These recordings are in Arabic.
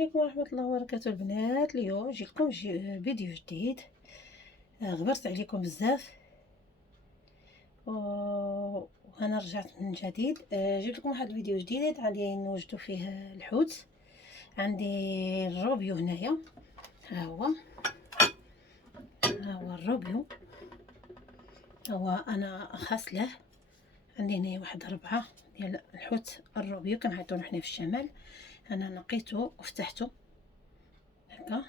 عليكم ورحمة الله وبركاته البنات. اليوم جيتكم فيديو جديد. غبرت عليكم بزاف وانا رجعت من جديد. جبت لكم واحد الفيديو جديد عندي نوجدو فيه الحوت. عندي الروبيو هنايا، ها هو الروبيو، هو انا خاسله. عندي هنا واحد 4 ديال الحوت الروبيو كنعيطو حنا في الشمال. انا نقيته وفتحته هكا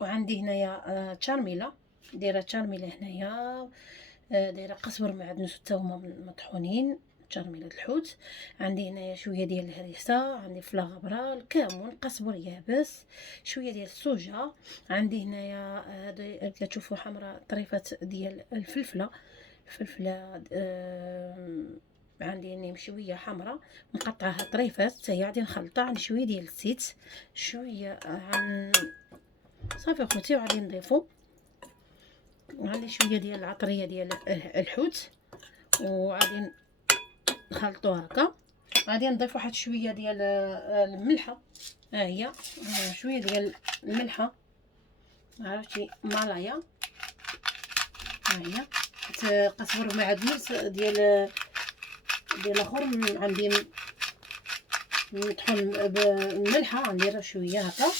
وعندي هنايا تشارميلا، دايره تشارميلا هنايا، دايره قزبر معدنوس حتى هما مطحونين، تشارميلا الحوت. عندي هنايا شويه ديال الهريسه، عندي فلاغبرا، الكمون، قزبر يابس، شويه ديال السوجه. عندي هنايا كتشوفوا حمراء طريفات ديال الفلفله، عندي هنا مشويه حمراء مقطعها طريفات حتى هي، غادي نخلطها. عندي شويه ديال الزيت، شويه عن صافي اخوتي، وغادي نضيفو. وعندي شويه ديال العطريه ديال الحوت وغادي نخلطو هكا. غادي نضيف واحد شويه ديال الملحه، ها هي شويه ديال الملحه، عرفتي مالايا، ها هي قزبر معدنوس ديال الاخر. عندي مطحون بالملحه، غندير شويه هكا.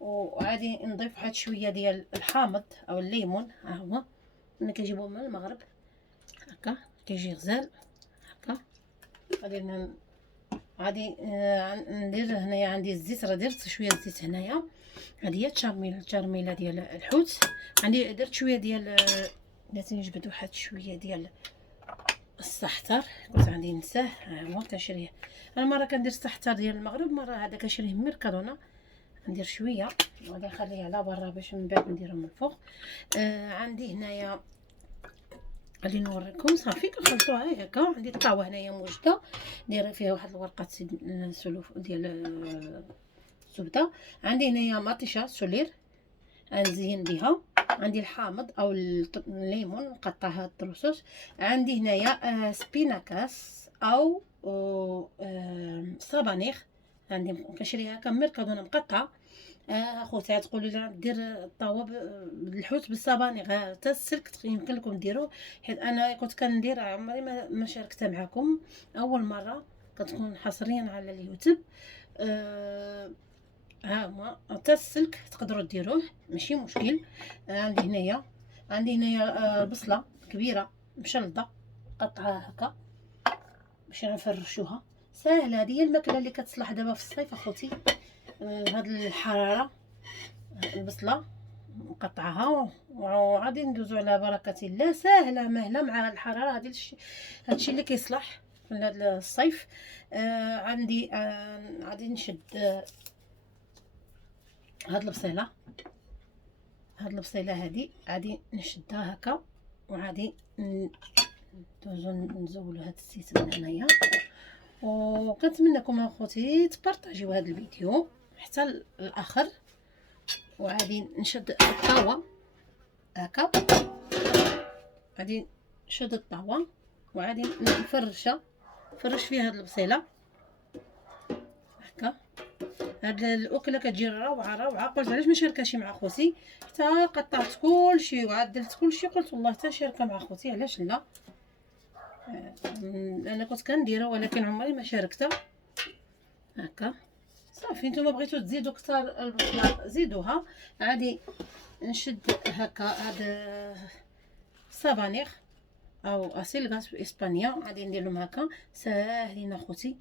وغادي نضيف واحد شويه ديال الحامض او الليمون، ها هو انا كنجيبو من المغرب هكا، كيجي غزال هكا. غادي ندير هنايا عندي الزيت، راه درت شويه الزيت هنايا. هذه هي التشارميله ديال الحوت. عندي درت شويه ديال بغيت نجبد واحد شويه ديال السحتر، كنت عندي نساه، ها هو كنشريه انا. مره كندير السحتر ديال المغرب، مره هذا كنشريه من ميركادونا. ندير شويه وغادي نخليه على برا باش من بعد نديرو من الفوق. عندي هنايا غادي نوريكم صافي كنخلطوها هكا. عندي الطاوه هنايا موجده، دايره فيها واحد الورقه سلوف ديال الزبده. عندي هنايا مطيشه سولير نزين بها. عندي الحامض او الليمون نقطعها الدروسوس. عندي هنايا سبيناكاس او صبانيخ، عندي كنشريها هكا من ميركادونا مقطعه. اخوتي تقولوا لي دير الطاوه بالحوت بالصبانيغ، حتى السلك يمكن لكم ديروه، حيت انا كنت كندير عمري ما شاركتها معكم، اول مره كتكون حصريا على اليوتيوب. ها هما حتى السلك تقدروا ديروه ماشي مشكل. عندي هنايا بصله كبيره مشلضه قطعها هكا باش نفرشوها. ساهله، هذه هي الماكله اللي كتصلح دابا في الصيف اخوتي. هاد الحراره البصله نقطعها وغادي ندوزو على بركه الله. ساهله مهله مع الحراره، هادشي اللي كيصلح في هذا الصيف. عندي غادي نشد هاد البصيله، هادي غادي نشدها هكا، وغادي ندوزو نزولو هاد الزيت من هنايا. وكنتمنىكم اخوتي تبارطاجيو هاد الفيديو حتى الاخر. وغادي نشد الطاوه هكا، غادي نشد الطاوه وغادي نفرش فيها هاد البصيله هكا. هاد الاكله كتجي روعه. قلت علاش ما شاركاش مع خوتي، حتى قطعت كلشي وعدلت كلشي، قلت والله حتى شاركه مع خوتي، علاش لا. انا كنت كنديرها ولكن عمري ما شاركتها هكا. صافي نتوما بغيتو تزيدوا كثار البصله زيدوها. غادي نشد هكا هاد الصبانيغ او اسيلغاس باسبانيا، غادي ندير لهم هكا. ساهلين اخوتي،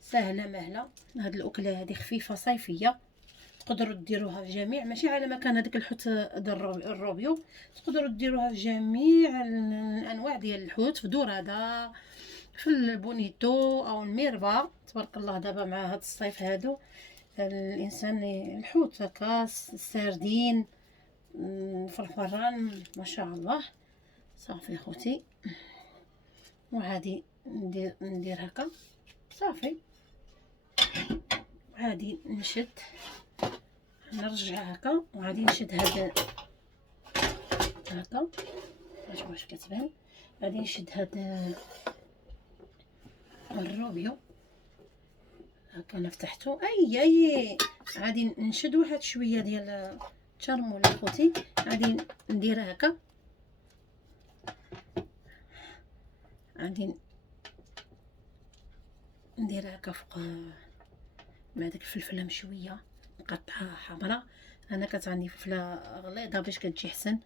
سهله مهله. هاد الاكله هذه خفيفه صيفيه، تقدروا ديروها في جميع، ماشي على ما كان هذاك الحوت الروبيو، تقدروا ديروها في جميع الانواع ديال الحوت، في دورادة، في البونيتو او الميربا. تبارك الله دابا مع هاد الصيف هادو الانسان الحوت هكا، السردين، الفرفران، ما شاء الله. صافي اخوتي، وعادي ندير هكا صافي. عادي نشد نرجع هكا، وغادي نشد هذا هكا واش كتبان. غادي نشد هذا الروبيو هكا انا فتحته. اي غادي نشد واحد شويه ديال التشرمول اخوتي، غادي نديرها هكا، غادي نديرها هكا فوق مع داك الفلفله مشويه نقطعها حمراء. انا كانت عندي فلفله غليظه باش كتجي حسن،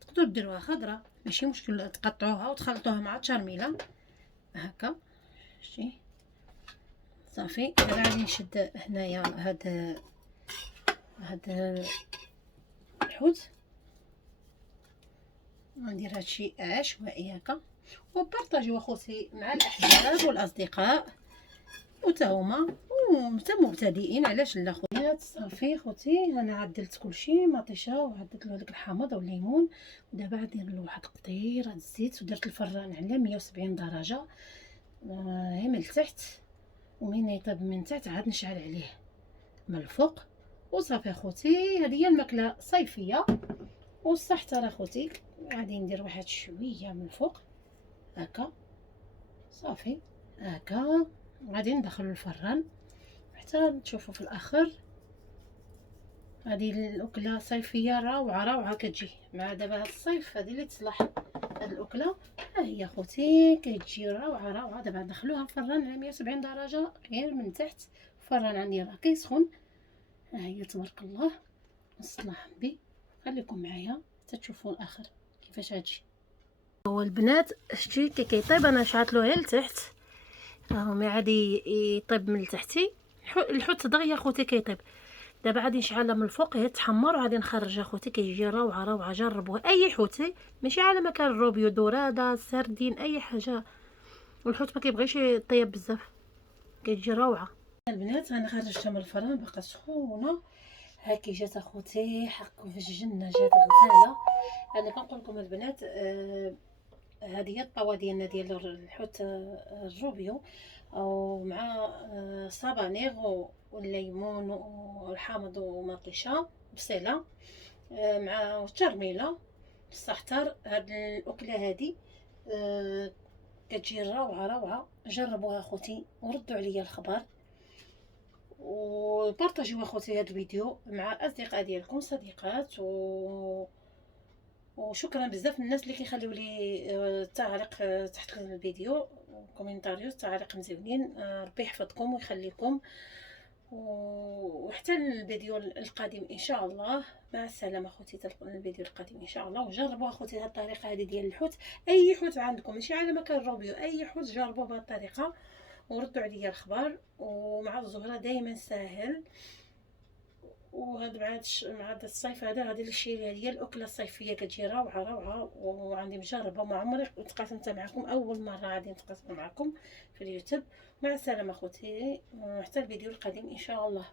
تقدروا ديروها خضراء ماشي مشكل، تقطعوها وتخلطوها مع التشرميله هكا. شتي صافي. دابا غادي نشد هنايا هاد الحوت، غندير هادشي عشوائي هكا، وبارطاجيو اخوتي مع الاحباب والاصدقاء وتا هما ومتا مبتدئين، علاش لا خويا. صافي خوتي انا عدلت كلشي مطيشه وعدلت له داك الحامض والليمون، ودابا غادي ندير له واحد قطيره الزيت، ودرت الفران على 170 درجه غير من التحت، ومن يطيب من تحت عاد نشعل عليه من الفوق. وصافي اخوتي هذه هي الماكله صيفيه والصح ترى اخوتي. غادي ندير واحد شويه من الفوق هكا صافي هكا، غادي ندخلو الفران حتى تشوفوا في الاخر. هذه الاكله صيفيه روعه كتجي مع دابا هاد الصيف، هذه اللي تصلح هاد الاكله. ها هي اخوتي كتجي روعه. دابا ندخلوها الفران على 170 درجه غير من تحت، الفران عندي راه كيسخن. ها هي تبارك الله نصلح بي. خليكم معايا حتى تشوفوا الاخر كيفاش هادشي. هو البنات شتي كي كيطيب انا شعلت له غير لتحت، راهو مي عادي يطيب من تحتي. الحوت دغيا خوتي كيطيب. دابا غادي نشعلها من الفوق هي تحمر، وغادي نخرجها خوتي. كيجي روعه جربوه اي حوتي ماشي على ما كان الروبيو دورادة سردين اي حاجه، والحوت ما كيبغيش يطيب بزاف كيجي روعه. البنات انا خرجتها من الفران باقا سخونه، هاكي جات اخوتي حقكم في الجنه، جات غزاله. انا كنقول لكم البنات هذه هي الطاوه ديالنا ديال الحوت الروبيو، او مع صابانيغ والليمون والحامض ومطيشه بصله مع الترميله السحتر. هاد الاكله هذه كتجي روعه. جربوها اخوتي وردوا عليا الخبر، وبارطاجيو اخوتي هذا الفيديو مع الاصدقاء ديالكم صديقات. وشكرا بزاف الناس اللي كيخليو لي تعليق تحت الفيديو، كومنتاريو تعليق مزيونين. ربي يحفظكم ويخليكم، وحتى الفيديو القادم ان شاء الله. مع السلامه اخوتي، الفيديو القادم ان شاء الله. وجربوا اخوتي هذه الطريقه هذه ديال الحوت، اي حوت عندكم ماشي على مكان روبيو، اي حوت جربوه بهذه الطريقه وردوا عليا الخبر. ومع الزهره دائما ساهل. وهذا مع هذا الصيف هذا الشيء هي الاكله الصيفيه كتجي روعه. وعندي مجربه ما عمري تقاسمتها معكم، اول مره غادي نتقاسم معكم في اليوتيوب. مع السلامه اخوتي، حتى الفيديو القادم ان شاء الله.